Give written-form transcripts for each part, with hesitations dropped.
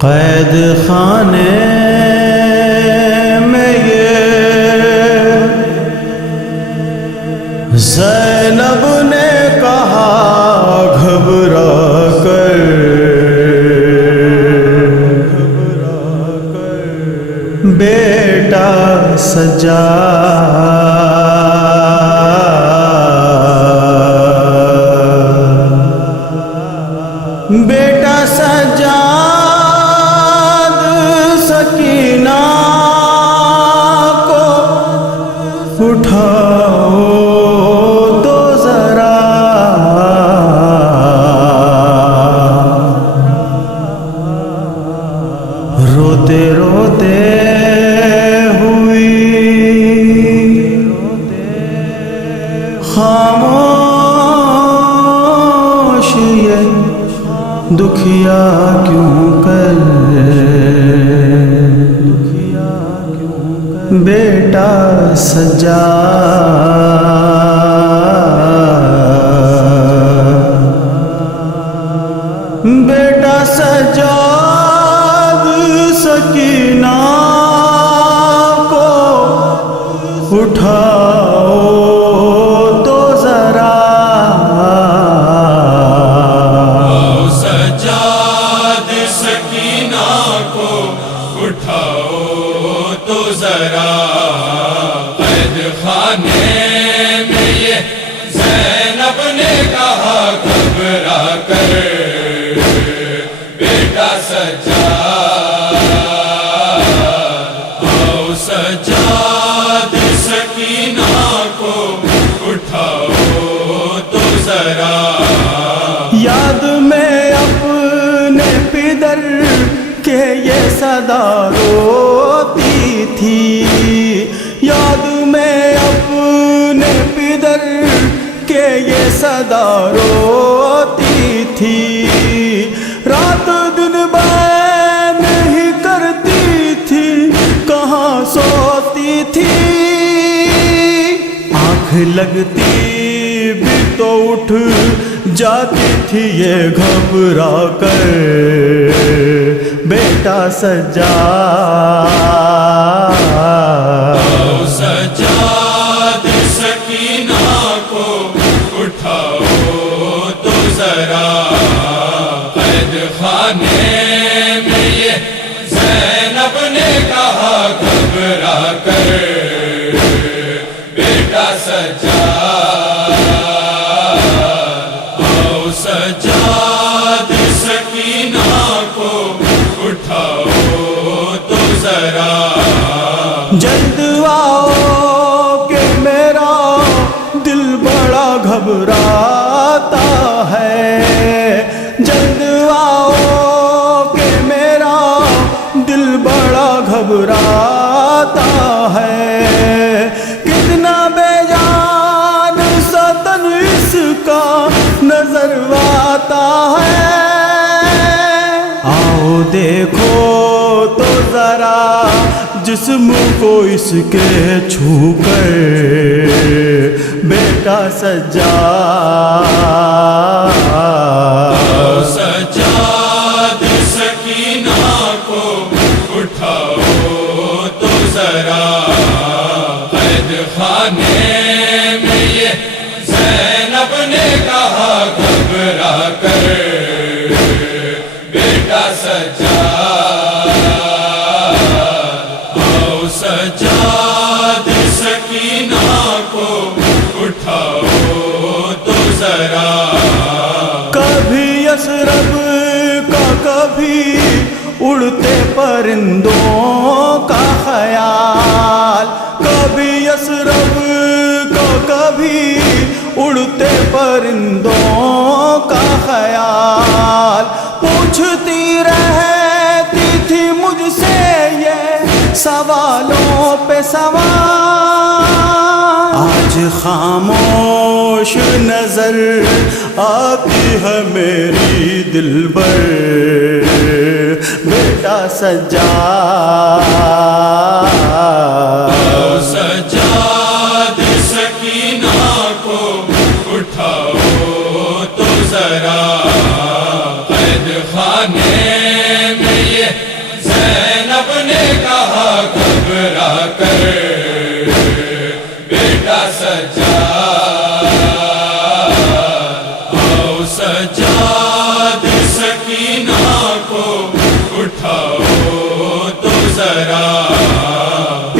قید خانے میں یہ زینب نے کہا گھبرا کر بیٹا سجاد بیٹا سجاد سکینہ کو اٹھاؤ تو ذرا روتے روتے ہوئی خاموش یہ دکھیا کیوں کر بیٹا سجاد بیٹا سجاد سکینہ کو اٹھاؤ تو ذرا سجاد سکینہ کو اٹھاؤ تو ذرا قید خانے میں یہ زینب نے کہا گھبرا کر بیٹا سجاد آؤ سجاد سکینہ کو اٹھاؤ تو ذرا یاد میں اپنے پدر کے یہ صدا روتی تھی یاد میں اپنے پدر کے یہ صدا روتی تھی رات دن بین ہی کرتی تھی کہاں سوتی تھی آنکھ لگتی بھی تو اٹھ جاتی تھی یہ گھبرا کر بیٹا سجاد آؤ سجاد سکینہ کو اٹھاؤ تو ذرا قید خانے میں یہ زینب نے کہا گھبرا کر بیٹا سجاد آؤ سجاد سکینہ کو اٹھاؤ تو ذرا جلد آؤ کہ میرا دل بڑا گھبراتا ہے جلد آؤ کہ میرا دل بڑا گھبراتا ہے کتنا بے جان ستن اس کا نظر آتا ہے آؤ دیکھو تو ذرا جسم کو اس کے چھو کر بیٹا سجاد سجاد سکینہ کو اٹھاؤ تو ذرا قید خانے میں یہ زینب نے کہا گھبرا کر بیٹا سجاد آؤ سجاد سکینہ کو اٹھاؤ تو ذرا کبھی یثرب کا کبھی اڑتے پرندوں کا خیال کبھی یثرب کا کبھی اڑتے پرندوں کا خیال پوچھتی رہتی تھی مجھ سے یہ سوالوں پہ سوال آج خاموش نظر آتی ہے میری دلبر بیٹا سجاد آؤ سجاد سکینہ کو اٹھاؤ تو ذرا قید خانے میں یہ سجاد سکینہ کو اٹھاؤ تو ذرا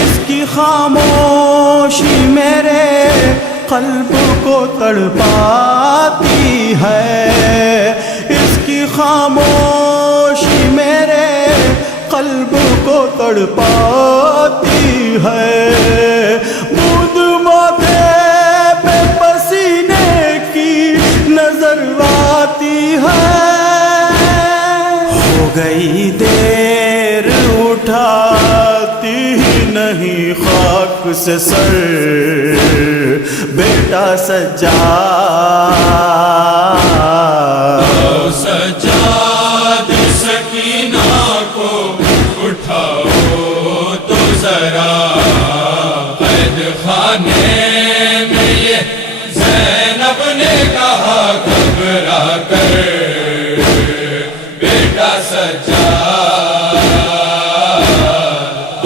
اس کی خاموشی میرے قلب کو تڑپاتی ہے، اس کی خاموشی میرے قلب کو تڑپاتی ہے، بوند ماتھے پہ پسینے کی نظر آتی ہے، ہو گئی دیر اٹھاتی ہی نہیں خاک سے سر بیٹا سجاد، سجاد سکینہ کو اٹھاؤ تو ذرا قید خانے میں یہ زینب نے کہا گھبرا کر بیٹا سجاد،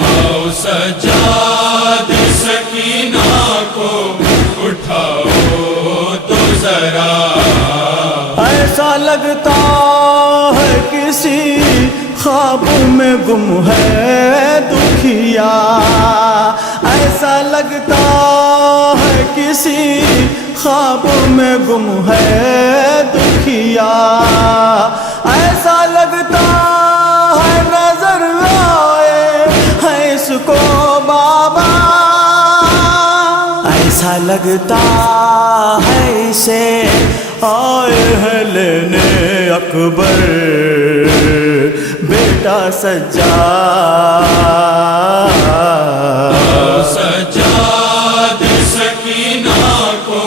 آؤ سجاد سکینہ کو اٹھاؤ تو ذرا ایسا لگتا ہے کسی خواب میں گم ہے دکھیا، ایسا لگتا ہے کسی خواب میں گم ہے دکھیا، ایسا لگتا ہے نظر آئے ہے اس کو بابا، ایسا لگتا ہے اسے آئے ہیں لینے اکبر بیٹا سجاد، سجاد سکینہ کو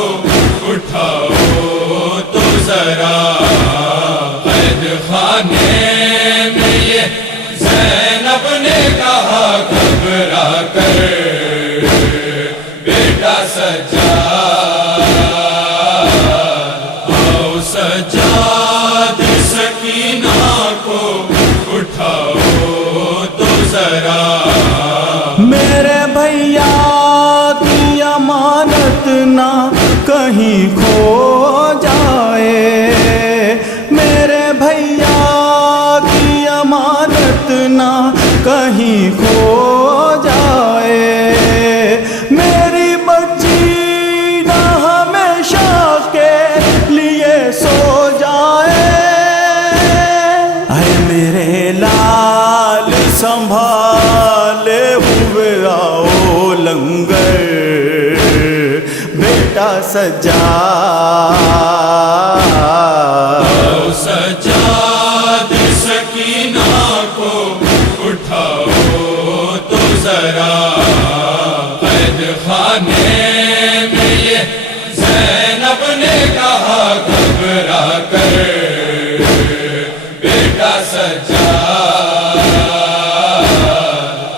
اٹھاؤ تو ذرا قید خانے میں یہ زینب نے کہا گھبرا کر بیٹا سجاد، آؤ سجاد سکینہ کو اٹھاؤ تو ذرا میرے بھیا کی امانت نہ کہیں کھو جائے، میرے بھیا کی امانت نہ کہیں کھو جائے، میری بچی نہ ہمیشہ کے لیے سو جائے، اے میرے لال سنبھالے ہوئے آؤ لنگر بیٹا سجاد، سجاد سکینہ کو اٹھاؤ تو ذرا قید خانے میں یہ زینب نے کہا گھبرا کر بیٹا سجاد،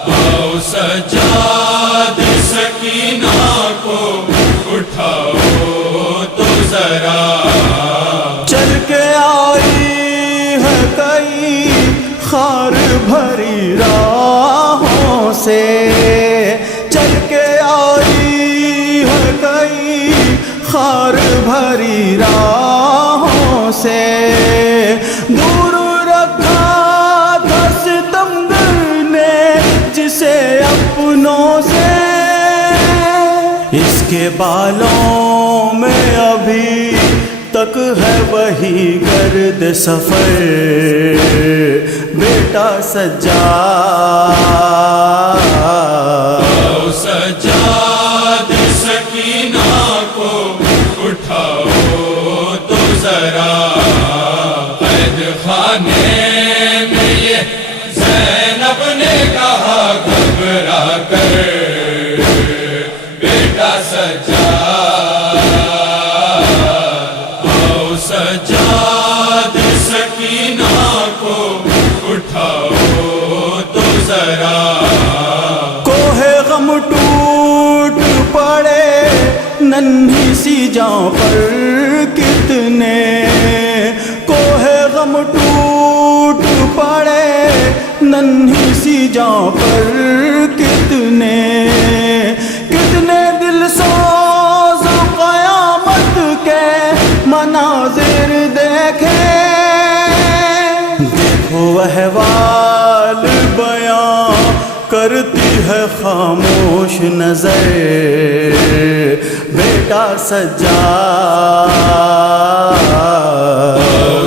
آؤ سجاد سکینہ کو اٹھاؤ تو ذرا چل کے آئی ہے کئی خار بھری راہوں سے، چل کے آئی ہے کئی خار بھری راہوں سے، دور رکھا تھا ستمگر نے جسے اپنوں سے، اس کے بالوں میں ابھی تک ہے وہی گرد سفر بیٹا سجاد، سجاد سکینہ کو اٹھاؤ تو ذرا قید خانے میں یہ زینب نے کہا گھبرا کر بیٹا سجاد، آؤ سجاد سکینہ کو اٹھاؤ تو ذرا کوہ غم ٹوٹ پڑے ننھی سی جاں پر کتنے، کوہ غم ٹوٹ پڑے ننھی سی جاں پر کتنے، کتنے دل سو احوال بیاں کرتی ہے خاموش نظر بیٹا سجاد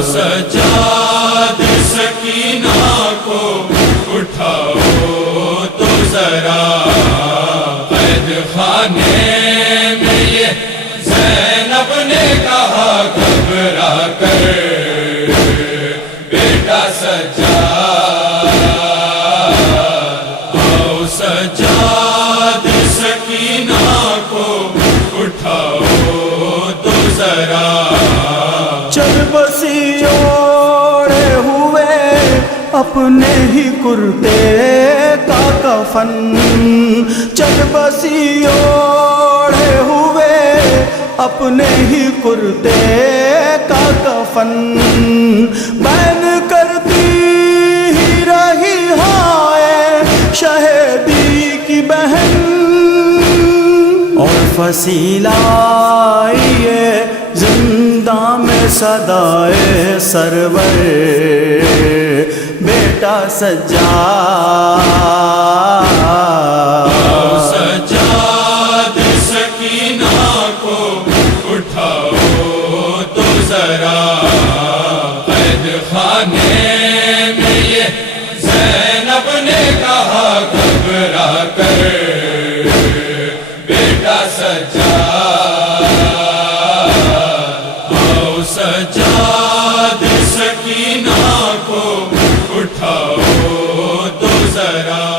سجاد سکینہ کو اٹھاؤ تو ذرا قید خانے میں یہ زینب نے کہا گھبرا کر بیٹا سجاد آؤ سجاد سکینہ کو اٹھاؤ تو ذرا چل بسی اوڑے ہوئے اپنے ہی کرتے کا کفن چل بسی اوڑے ہوئے اپنے ہی کرتے کا کفن بین کرتی ہی رہی ہائے شہیدی کی بہن اور فصیلہ یہ زندہ میں صدائے سرور بیٹا سجاد سجاد سکینہ کو اٹھاؤ تو ذرا قید خانے میں یہ زینب نے کہا گھبرا کر بیٹا سجاد آؤ سجاد سکینہ کو اٹھاؤ تو ذرا